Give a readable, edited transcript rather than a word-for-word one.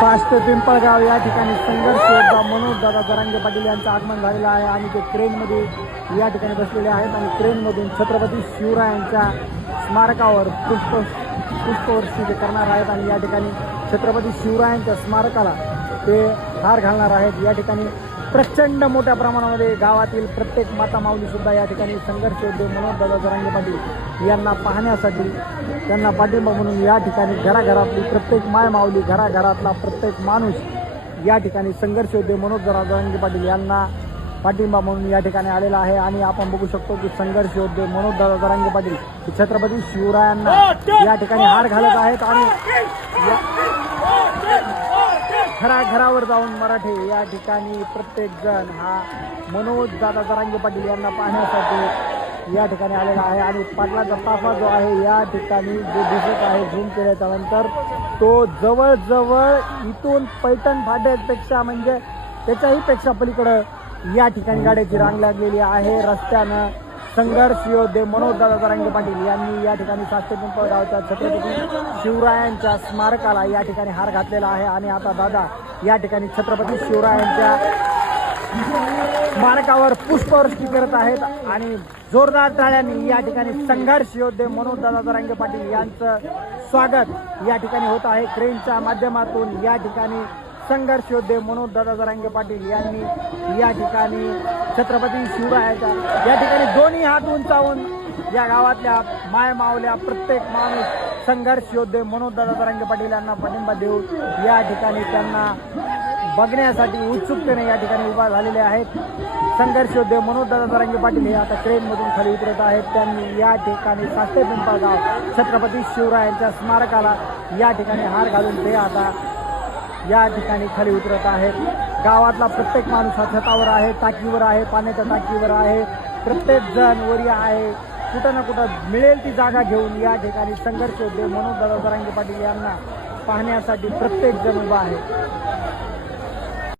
Fast Pimpalgaon या ठिकाणी संघर्ष योद्धा मनोज दादा जरांगे पाटील यांचं आगमन झालेलं आहे आणि ते क्रेनमध्ये या ठिकाणी बसलेले आहेत आणि क्रेनमधून छत्रपती शिवरायांच्या स्मारकावर पुष्पवृष्टी ते करणार आहेत आणि या ठिकाणी छत्रपती शिवरायांच्या स्मारकाला ते हार घालणार आहेत। या ठिकाणी प्रचंड मोठ्या प्रमाणामध्ये गावातील प्रत्येक माता माऊली सुद्धा या ठिकाणी संघर्ष योद्धे मनोज दादा जरांगे पाटील यांना पाहण्यासाठी त्यांना पाठिंबा म्हणून या ठिकाणी घराघरातली प्रत्येक माय माऊली घराघरातला प्रत्येक माणूस या ठिकाणी संघर्ष योद्धे मनोज दादा जरांगे पाटील यांना पाठिंबा म्हणून या ठिकाणी आलेला आहे आणि आपण बघू शकतो की संघर्ष योद्धे मनोज दादा जरांगे पाटील छत्रपती शिवरायांना या ठिकाणी हार घालत आहेत आणि घराघरावर जाऊन मराठे या ठिकाणी प्रत्येक जण हा मनोज दादा जरांगे पाटील यांना पाहण्यासाठी या ठिकाणी आलेला आहे आणि पाटलाचा ताफा जो आहे या ठिकाणी जो दिसत आहे झूम केल्याच्या नंतर तो जवळजवळ इथून पैठण फाट्यापेक्षा म्हणजे त्याच्याही पेक्षा पलीकडं या ठिकाणी गाड्याची रांग लागलेली आहे। रस्त्यानं संघर्ष योद्धे मनोज दादा जरांगे पाटील यांनी या ठिकाणी सास्ते पिंपळगावच्या छत्रपती शिवरायांच्या स्मारकाला या ठिकाणी हार घातलेला आहे आणि आता दादा या ठिकाणी छत्रपती शिवरायांच्या स्मारकावर पुष्पवृष्टी करत आहेत आणि जोरदार टाळ्यांनी या ठिकाणी संघर्ष योद्धे मनोज दादा जरांगे पाटील यांचं स्वागत या ठिकाणी होत आहे। क्रेनच्या माध्यमातून या ठिकाणी संघर्ष योद्धे मनोज दादा जरांगे पाटील यांनी या ठिकाणी छत्रपती शिवरायांच्या या ठिकाणी दोन्ही हात उंचावून या गावातल्या माय मावल्या प्रत्येक माणूस संघर्ष योद्धे मनोज दादा जरांगे पाटील यांना पाठिंबा देऊन या ठिकाणी त्यांना बघण्यासाठी उत्सुकतेने या ठिकाणी उभा झालेले आहेत। संघर्ष योद्धे मनोज दादा जरांगे पाटील हे आता क्रेनमधून खाली उतरत आहेत। त्यांनी या ठिकाणी सास्ते पिंपळगाव छत्रपती शिवरायांच्या स्मारकाला या ठिकाणी हार घालून ते आता या ठिकाणी खाली उतरत आहेत। गावातला प्रत्येक माणूस हा छतावर आहे, टाकीवर आहे, पाण्याच्या टाकीवर आहे, प्रत्येक जण वरी आहे, कुठं ना कुठं मिळेल ती जागा घेऊन या ठिकाणी संघर्ष योद्धे मनोज दादा जरांगे पाटील यांना पाहण्यासाठी प्रत्येक जण उभा आहे।